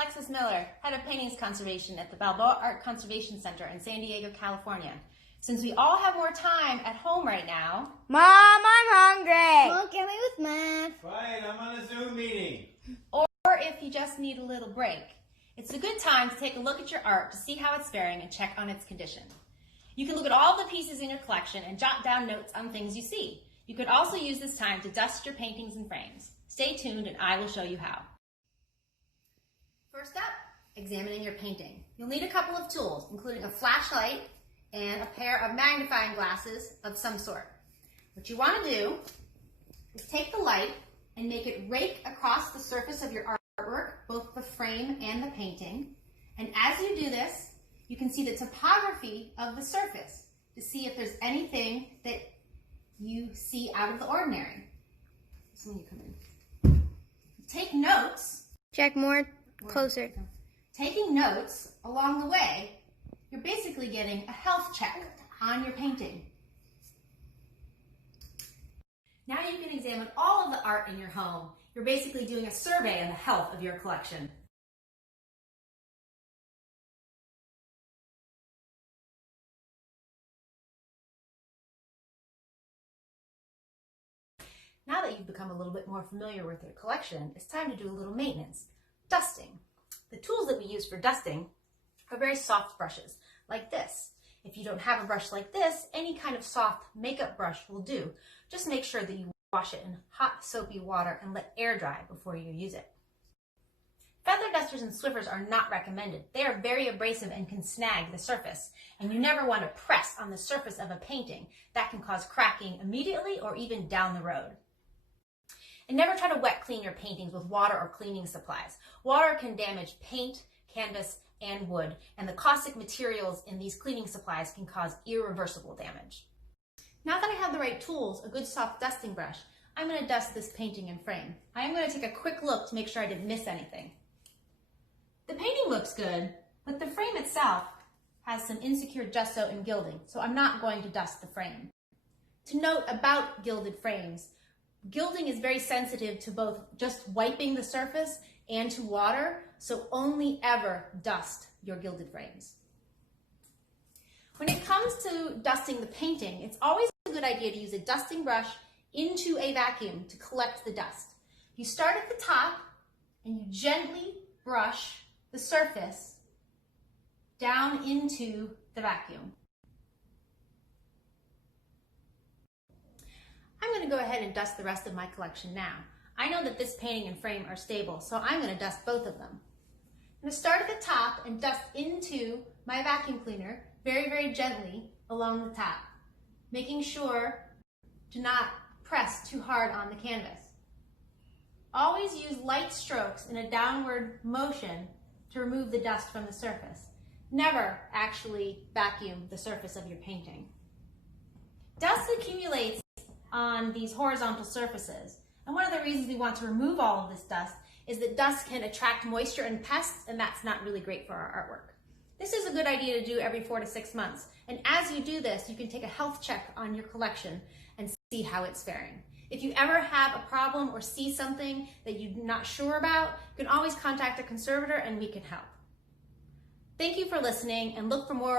Alexis Miller, Head of Paintings Conservation at the Balboa Art Conservation Center in San Diego, California. Since we all have more time at home right now... Mom, I'm hungry! Mom, get me with math. Fine, I'm on a Zoom meeting. Or if you just need a little break, it's a good time to take a look at your art to see how it's faring and check on its condition. You can look at all the pieces in your collection and jot down notes on things you see. You could also use this time to dust your paintings and frames. Stay tuned and I will show you how. First up, examining your painting. You'll need a couple of tools, including a flashlight and a pair of magnifying glasses of some sort. What you want to do is take the light and make it rake across the surface of your artwork, both the frame and the painting. And as you do this, you can see the topography of the surface to see if there's anything that you see out of the ordinary. So when you come in, take notes. Check more closer. Taking notes along the way, you're basically getting a health check on your painting. Now you can examine all of the art in your home. You're basically doing a survey on the health of your collection. Now that you've become a little bit more familiar with your collection, it's time to do a little maintenance. Dusting. The tools that we use for dusting are very soft brushes, like this. If you don't have a brush like this, any kind of soft makeup brush will do. Just make sure that you wash it in hot, soapy water and let air dry before you use it. Feather dusters and Swiffers are not recommended. They are very abrasive and can snag the surface, and you never want to press on the surface of a painting. That can cause cracking immediately or even down the road. And never try to wet clean your paintings with water or cleaning supplies. Water can damage paint, canvas, and wood, and the caustic materials in these cleaning supplies can cause irreversible damage. Now that I have the right tools, a good soft dusting brush, I'm going to dust this painting and frame. I am going to take a quick look to make sure I didn't miss anything. The painting looks good, but the frame itself has some insecure gesso and gilding, so I'm not going to dust the frame. To note about gilded frames, gilding is very sensitive to both just wiping the surface and to water, so only ever dust your gilded frames. When it comes to dusting the painting, it's always a good idea to use a dusting brush into a vacuum to collect the dust. You start at the top and you gently brush the surface down into the vacuum. I'm going to go ahead and dust the rest of my collection now. I know that this painting and frame are stable, so I'm going to dust both of them. I'm going to start at the top and dust into my vacuum cleaner very, very gently along the top, making sure to not press too hard on the canvas. Always use light strokes in a downward motion to remove the dust from the surface. Never actually vacuum the surface of your painting. Dust accumulates on these horizontal surfaces. And one of the reasons we want to remove all of this dust is that dust can attract moisture and pests, and that's not really great for our artwork. This is a good idea to do every 4 to 6 months. And as you do this, you can take a health check on your collection and see how it's faring. If you ever have a problem or see something that you're not sure about, you can always contact a conservator and we can help. Thank you for listening, and look for more